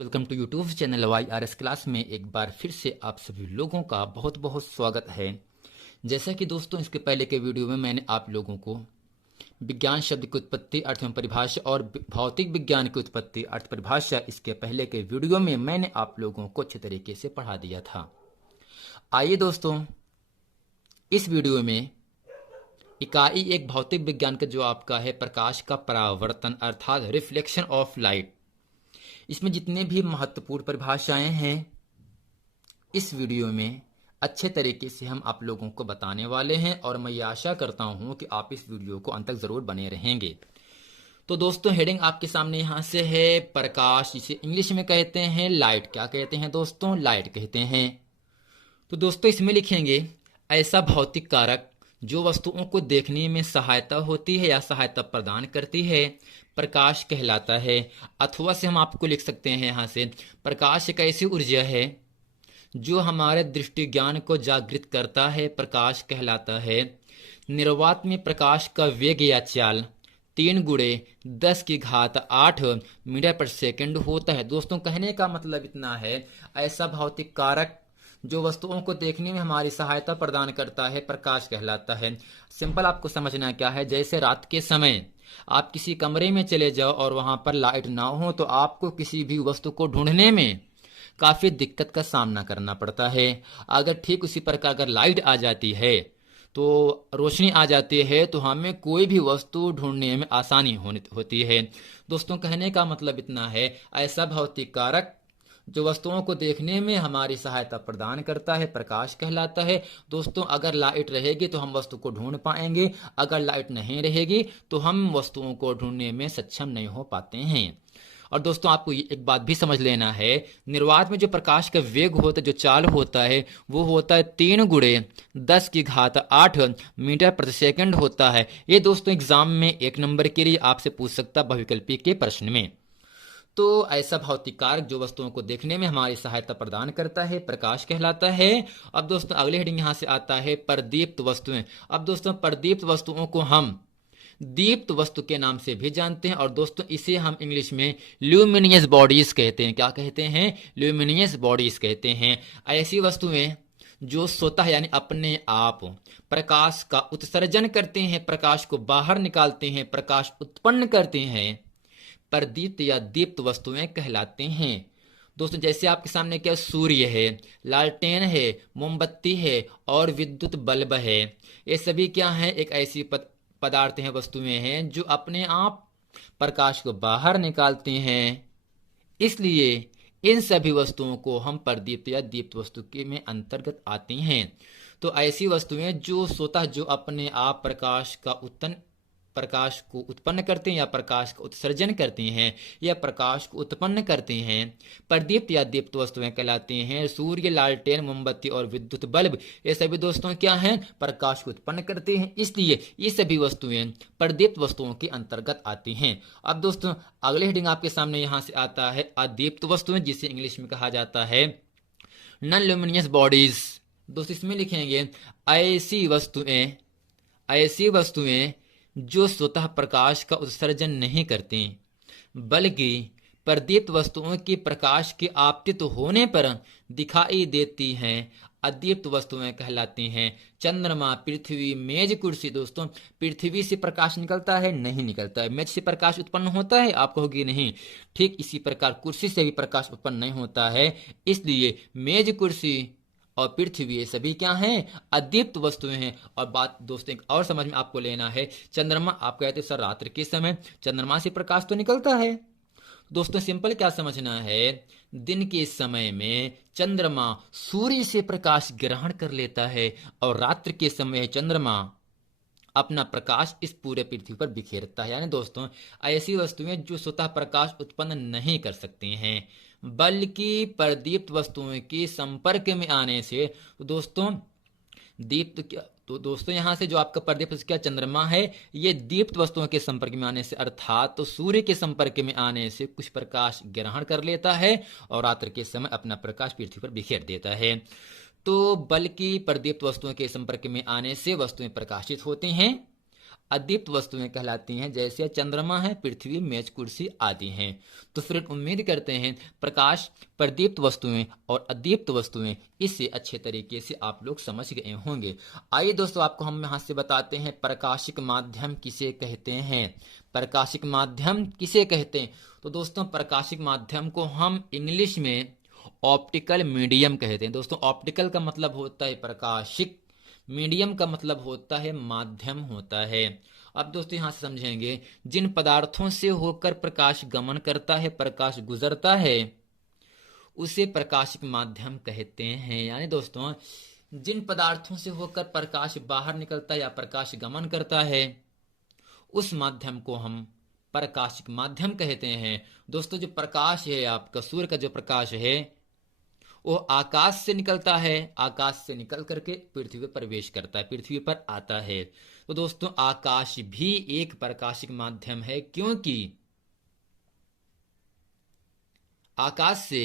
Welcome to YouTube channel YRS class में एक बार फिर से आप सभी लोगों का बहुत बहुत स्वागत है। जैसा कि दोस्तों इसके पहले के वीडियो में मैंने आप लोगों को विज्ञान शब्द की उत्पत्ति, अर्थ एवं परिभाषा और भौतिक विज्ञान की उत्पत्ति, अर्थ परिभाषा इसके पहले के वीडियो में मैंने आप लोगों को अच्छे तरीके से पढ़ा दिया था। आइए दोस्तों, इस वीडियो में इकाई एक भौतिक विज्ञान का जो आपका है प्रकाश का परावर्तन अर्थात रिफ्लेक्शन ऑफ लाइट, इसमें जितने भी महत्वपूर्ण परिभाषाएं हैं इस वीडियो में अच्छे तरीके से हम आप लोगों को बताने वाले हैं और मैं ये आशा करता हूं कि आप इस वीडियो को अंत तक जरूर बने रहेंगे। तो दोस्तों, हेडिंग आपके सामने यहां से है प्रकाश, जिसे इंग्लिश में कहते हैं लाइट। क्या कहते हैं दोस्तों? लाइट कहते हैं। तो दोस्तों इसमें लिखेंगे ऐसा भौतिक कारक जो वस्तुओं को देखने में सहायता होती है या सहायता प्रदान करती है, प्रकाश कहलाता है। अथवा से हम आपको लिख सकते हैं यहाँ से, प्रकाश एक ऐसी ऊर्जा है जो हमारे दृष्टि ज्ञान को जागृत करता है, प्रकाश कहलाता है। निर्वात में प्रकाश का वेग या चाल 3 × 10⁸ मीटर पर सेकंड होता है। दोस्तों कहने का मतलब इतना है, ऐसा भौतिक कारक जो वस्तुओं को देखने में हमारी सहायता प्रदान करता है, प्रकाश कहलाता है। सिंपल आपको समझना क्या है, जैसे रात के समय आप किसी कमरे में चले जाओ और वहां पर लाइट ना हो तो आपको किसी भी वस्तु को ढूंढने में काफी दिक्कत का सामना करना पड़ता है। अगर ठीक उसी प्रकार अगर लाइट आ जाती है तो रोशनी आ जाती है तो हमें कोई भी वस्तु ढूंढने में आसानी होती है। दोस्तों कहने का मतलब इतना है, ऐसा भौतिक कारक जो वस्तुओं को देखने में हमारी सहायता प्रदान करता है, प्रकाश कहलाता है। दोस्तों अगर लाइट रहेगी तो हम वस्तु को ढूंढ पाएंगे, अगर लाइट नहीं रहेगी तो हम वस्तुओं को ढूंढने में सक्षम नहीं हो पाते हैं। और दोस्तों आपको एक बात भी समझ लेना है, निर्वात में जो प्रकाश का वेग होता है, जो चाल होता है, वो होता है 3 × 10⁸ मीटर प्रति सेकंड होता है। ये दोस्तों एग्जाम में 1 नंबर के लिए आपसे पूछ सकता बहुविकल्पी के प्रश्न में। तो ऐसा भौतिक कारक जो वस्तुओं को देखने में हमारी सहायता प्रदान करता है, प्रकाश कहलाता है। अब दोस्तों अगले हेडिंग यहां से आता है प्रदीप्त वस्तुएं। अब दोस्तों प्रदीप्त वस्तुओं को हम दीप्त वस्तु के नाम से भी जानते हैं और दोस्तों इसे हम इंग्लिश में ल्यूमिनियस बॉडीज कहते हैं। क्या कहते हैं? ल्यूमिनियस बॉडीज कहते हैं। ऐसी वस्तुएं जो स्वतः यानी अपने आप प्रकाश का उत्सर्जन करते हैं, प्रकाश को बाहर निकालते हैं, प्रकाश उत्पन्न करते हैं, प्रदीप्त या दीप्त वस्तुएं कहलाते हैं। दोस्तों जैसे आपके सामने क्या सूर्य है, लालटेन है, मोमबत्ती है और विद्युत बल्ब है। ये सभी क्या हैं? एक ऐसी पदार्थ हैं, वस्तुएं हैं जो अपने आप प्रकाश को बाहर निकालते हैं। इसलिए इन सभी वस्तुओं को हम प्रदीप्त या दीप्त वस्तु के में अंतर्गत आती हैं। तो ऐसी वस्तुएं जो स्वतः जो अपने आप प्रकाश को उत्पन्न करते हैं या प्रकाश का उत्सर्जन करते हैं या प्रकाश को उत्पन्न करते हैं, प्रदीप्त या दीप्त वस्तुएं कहलाती हैं। सूर्य, लालटेन, मोमबत्ती और विद्युत बल्ब ये सभी दोस्तों क्या हैं? प्रकाश को उत्पन्न करते हैं। इसलिए ये सभी वस्तुएं प्रदीप्त वस्तुओं के अंतर्गत आती हैं। अब दोस्तों अगले हेडिंग आपके सामने यहां से आता है अदीप्त वस्तुएं, जिसे इंग्लिश में कहा जाता है नॉन ल्यूमिनियस बॉडीज। दोस्तों इसमें लिखेंगे ऐसी वस्तुएं जो स्वतः प्रकाश का उत्सर्जन नहीं करती बल्कि प्रदीप्त वस्तुओं की प्रकाश के आपतित होने पर दिखाई देती हैं, अदीप्त वस्तुएं कहलाती हैं। चंद्रमा, पृथ्वी, मेज, कुर्सी। दोस्तों पृथ्वी से प्रकाश निकलता है? नहीं निकलता है। मेज से प्रकाश उत्पन्न होता है? आप कहोगे नहीं। ठीक इसी प्रकार कुर्सी से भी प्रकाश उत्पन्न नहीं होता है। इसलिए मेज, कुर्सी और पृथ्वी ये सभी क्या हैं? अदीप्त वस्तुएं हैं। और बात दोस्तों एक और समझ में आपको लेना है, चंद्रमा, आप कहते हैं सर रात्रि के समय चंद्रमा से प्रकाश तो निकलता है। दोस्तों सिंपल क्या समझना है, दिन के समय में चंद्रमा सूर्य से प्रकाश ग्रहण कर लेता है और रात्रि के समय चंद्रमा अपना प्रकाश इस पूरे पृथ्वी पर बिखेरता है। यानी दोस्तों ऐसी वस्तुएं जो स्वतः प्रकाश उत्पन्न नहीं कर सकती हैं बल्कि प्रदीप्त वस्तुओं के संपर्क में आने से, दोस्तों दीप्त क्या, तो दोस्तों यहां से जो आपका प्रदीप्त क्या चंद्रमा है, ये दीप्त वस्तुओं के संपर्क में आने से अर्थात तो सूर्य के संपर्क में आने से कुछ प्रकाश ग्रहण कर लेता है और रात्रि के समय अपना प्रकाश पृथ्वी पर बिखेर देता है। तो बल्कि प्रदीप्त वस्तुओं के संपर्क में आने से वस्तुएं प्रकाशित होती हैं अदीप्त वस्तुएं कहलाती हैं, जैसे चंद्रमा है, पृथ्वी, मेज, कुर्सी आदि हैं। तो फिर उम्मीद करते हैं प्रकाश, प्रदीप्त वस्तुएं और अदीप्त वस्तुएं, इससे अच्छे तरीके से आप लोग समझ गए होंगे। आइए दोस्तों, आपको हम यहाँ से बताते हैं प्रकाशिक माध्यम किसे कहते हैं। प्रकाशिक माध्यम किसे कहते हैं? तो दोस्तों, प्रकाशिक माध्यम को हम इंग्लिश में ऑप्टिकल मीडियम कहते हैं। दोस्तों, ऑप्टिकल का मतलब होता है प्रकाशिक, मीडियम का मतलब होता है माध्यम होता है। अब दोस्तों यहां से समझेंगे, जिन पदार्थों से होकर प्रकाश गमन करता है, प्रकाश गुजरता है, उसे प्रकाशिक माध्यम कहते हैं। यानी दोस्तों, जिन पदार्थों से होकर प्रकाश बाहर निकलता है या प्रकाश गमन करता है, उस माध्यम को हम प्रकाशिक माध्यम कहते हैं। दोस्तों, जो प्रकाश है आपका, सूर्य का जो प्रकाश है, वो आकाश से निकलता है, आकाश से निकल करके पृथ्वी पर प्रवेश करता है, पृथ्वी पर आता है। तो दोस्तों, आकाश भी एक प्रकाशिक माध्यम है, क्योंकि आकाश से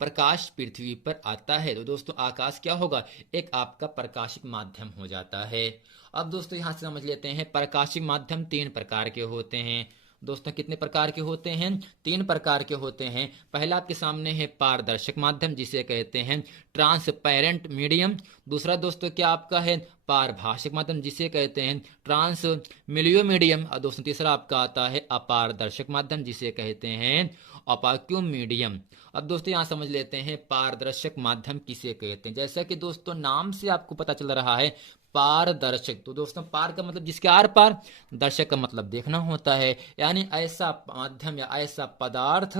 प्रकाश पृथ्वी पर आता है। तो दोस्तों, आकाश क्या होगा? एक आपका प्रकाशिक माध्यम हो जाता है। अब दोस्तों यहां से समझ लेते हैं, प्रकाशिक माध्यम 3 प्रकार के होते हैं। दोस्तों, कितने प्रकार के होते हैं? 3 प्रकार के होते हैं। पहला आपके सामने है पारदर्शक माध्यम, जिसे कहते हैं ट्रांसपेरेंट मीडियम। दूसरा दोस्तों क्या आपका है? पारभाषिक माध्यम, जिसे कहते हैं ट्रांसमिलियो मीडियम। और दोस्तों तीसरा आपका आता है अपारदर्शक माध्यम, जिसे कहते हैं अपाक्यूम मीडियम। अब दोस्तों यहां समझ लेते हैं पारदर्शक माध्यम किसे कहते हैं। जैसा कि दोस्तों नाम से आपको पता चल रहा है, पारदर्शक। तो दोस्तों, पार का मतलब जिसके आर पार, दर्शक का मतलब देखना होता है, यानी ऐसा माध्यम या ऐसा पदार्थ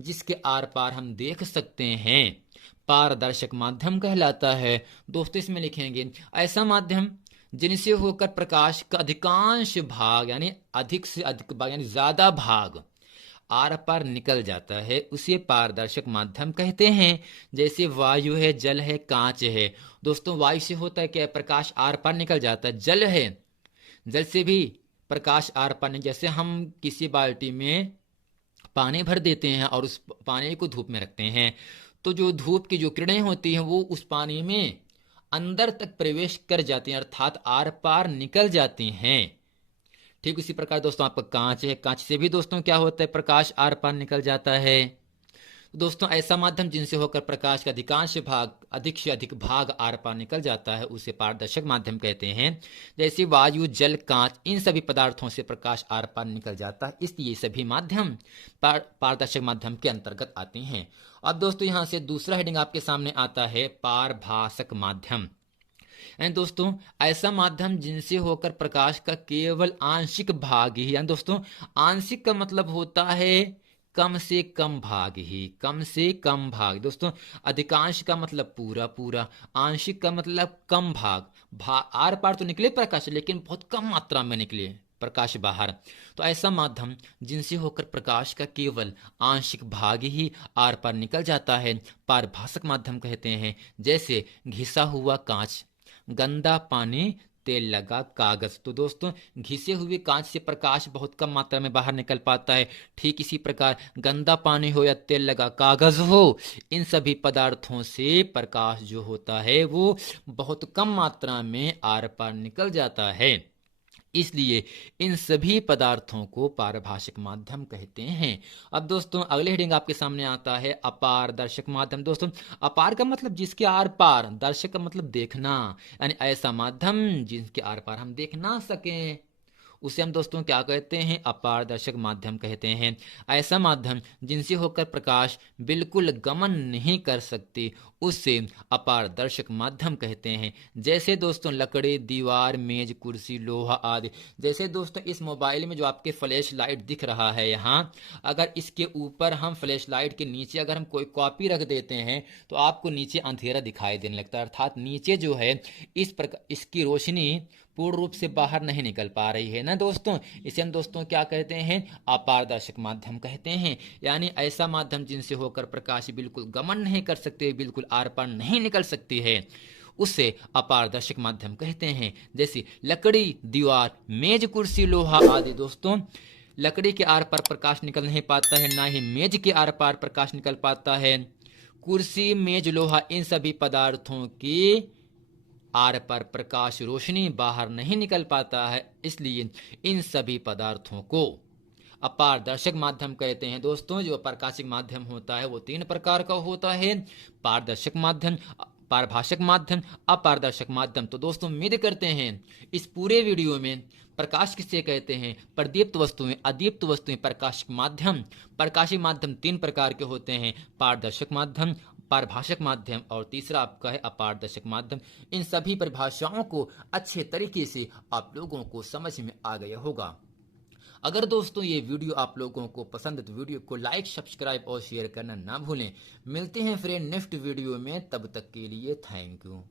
जिसके आर पार हम देख सकते हैं, पारदर्शक माध्यम कहलाता है। दोस्तों इसमें लिखेंगे, ऐसा माध्यम जिनसे होकर प्रकाश का अधिकांश भाग, यानी अधिक से अधिक भाग, यानी ज्यादा भाग आर पार निकल जाता है, उसे पारदर्शक माध्यम कहते हैं। जैसे वायु है, जल है, कांच है। दोस्तों, वायु से होता है क्या? प्रकाश आर पार निकल जाता है। जल है, जल से भी प्रकाश आर पार नहीं। जैसे हम किसी बाल्टी में पानी भर देते हैं और उस पानी को धूप में रखते हैं, तो जो धूप की जो किरणें होती हैं वो उस पानी में अंदर तक प्रवेश कर जाती हैं, अर्थात आर पार निकल जाती हैं। ठीक उसी प्रकार दोस्तों आपका कांच है, कांच से भी दोस्तों क्या होता है? प्रकाश आर पार निकल जाता है। दोस्तों, ऐसा माध्यम जिनसे होकर प्रकाश का अधिकांश भाग, अधिक से अधिक भाग आर पार निकल जाता है, उसे पारदर्शक माध्यम कहते हैं। जैसे वायु, जल, कांच, इन सभी पदार्थों से प्रकाश आर पार निकल जाता है, इसलिए सभी माध्यम पारदर्शक माध्यम के अंतर्गत आते हैं। अब दोस्तों यहां से दूसरा हेडिंग आपके सामने आता है पारभाषक माध्यम। यानी दोस्तों, ऐसा माध्यम जिनसे होकर प्रकाश का केवल आंशिक भाग ही, यानी दोस्तों आंशिक का मतलब होता है कम से कम भाग ही, कम से कम भाग। दोस्तों, अधिकांश का मतलब पूरा पूरा, आंशिक का मतलब कम भाग आर पार तो निकले प्रकाश, लेकिन बहुत कम मात्रा में निकले प्रकाश बाहर। तो ऐसा माध्यम जिनसे होकर प्रकाश का केवल आंशिक भाग ही आर पार निकल जाता है, पारभाषक माध्यम कहते हैं। जैसे घिसा हुआ कांच, गंदा पानी, तेल लगा कागज। तो दोस्तों, घिसे हुए कांच से प्रकाश बहुत कम मात्रा में बाहर निकल पाता है। ठीक इसी प्रकार गंदा पानी हो या तेल लगा कागज हो, इन सभी पदार्थों से प्रकाश जो होता है वो बहुत कम मात्रा में आर पार निकल जाता है, इसलिए इन सभी पदार्थों को पारभाषिक माध्यम कहते हैं। अब दोस्तों अगले हेडिंग आपके सामने आता है अपारदर्शक माध्यम। दोस्तों, अपार का मतलब जिसके आर पार, दर्शक का मतलब देखना, यानी ऐसा माध्यम जिसके आर पार हम देख ना सकें, उसे हम दोस्तों क्या कहते हैं? अपारदर्शक माध्यम कहते हैं। ऐसा माध्यम जिनसे होकर प्रकाश बिल्कुल गमन नहीं कर सकती, उससे अपारदर्शक माध्यम कहते हैं। जैसे दोस्तों लकड़ी, दीवार, मेज, कुर्सी, लोहा आदि। जैसे दोस्तों इस मोबाइल में जो आपके फ्लैश लाइट दिख रहा है यहाँ, अगर इसके ऊपर हम फ्लैश लाइट के नीचे अगर हम कोई कॉपी रख देते हैं तो आपको नीचे अंधेरा दिखाई देने लगता है, अर्थात नीचे जो है इस प्रकार इसकी रोशनी पूर्ण रूप से बाहर नहीं निकल पा रही है ना दोस्तों। इसे हम दोस्तों क्या कहते हैं? अपारदर्शक माध्यम कहते हैं। यानी ऐसा माध्यम जिनसे होकर प्रकाश बिल्कुल गमन नहीं कर सकते, बिल्कुल आर पार नहीं निकल सकती है, उसे अपारदर्शक माध्यम कहते हैं। जैसे लकड़ी, दीवार, मेज, कुर्सी, लोहा आदि। दोस्तों, लकड़ी के आर पार प्रकाश निकल नहीं पाता है, ना ही मेज के आर पार प्रकाश निकल पाता है। कुर्सी, मेज, लोहा, इन सभी पदार्थों की आर पर प्रकाश रोशनी बाहर नहीं निकल पाता है, इसलिए इन सभी पदार्थों को अपारदर्शक माध्यम कहते हैं। दोस्तों, जो प्रकाशिक माध्यम होता है वो 3 प्रकार का होता है: पारदर्शक माध्यम, पारभाषक माध्यम, अपारदर्शक माध्यम। तो दोस्तों, उम्मीद करते हैं इस पूरे वीडियो में प्रकाश किसे कहते हैं, प्रदीप्त वस्तुएं, अदीप्त वस्तुएं, प्रकाशिक माध्यम। प्रकाशिक माध्यम 3 प्रकार के होते हैं: पारदर्शक माध्यम, पारभाषक माध्यम और तीसरा आपका है अपारदर्शक माध्यम। इन सभी परिभाषाओं को अच्छे तरीके से आप लोगों को समझ में आ गया होगा। अगर दोस्तों ये वीडियो आप लोगों को पसंद है तो वीडियो को लाइक, सब्सक्राइब और शेयर करना ना भूलें। मिलते हैं फ्रेंड नेक्स्ट वीडियो में, तब तक के लिए थैंक यू।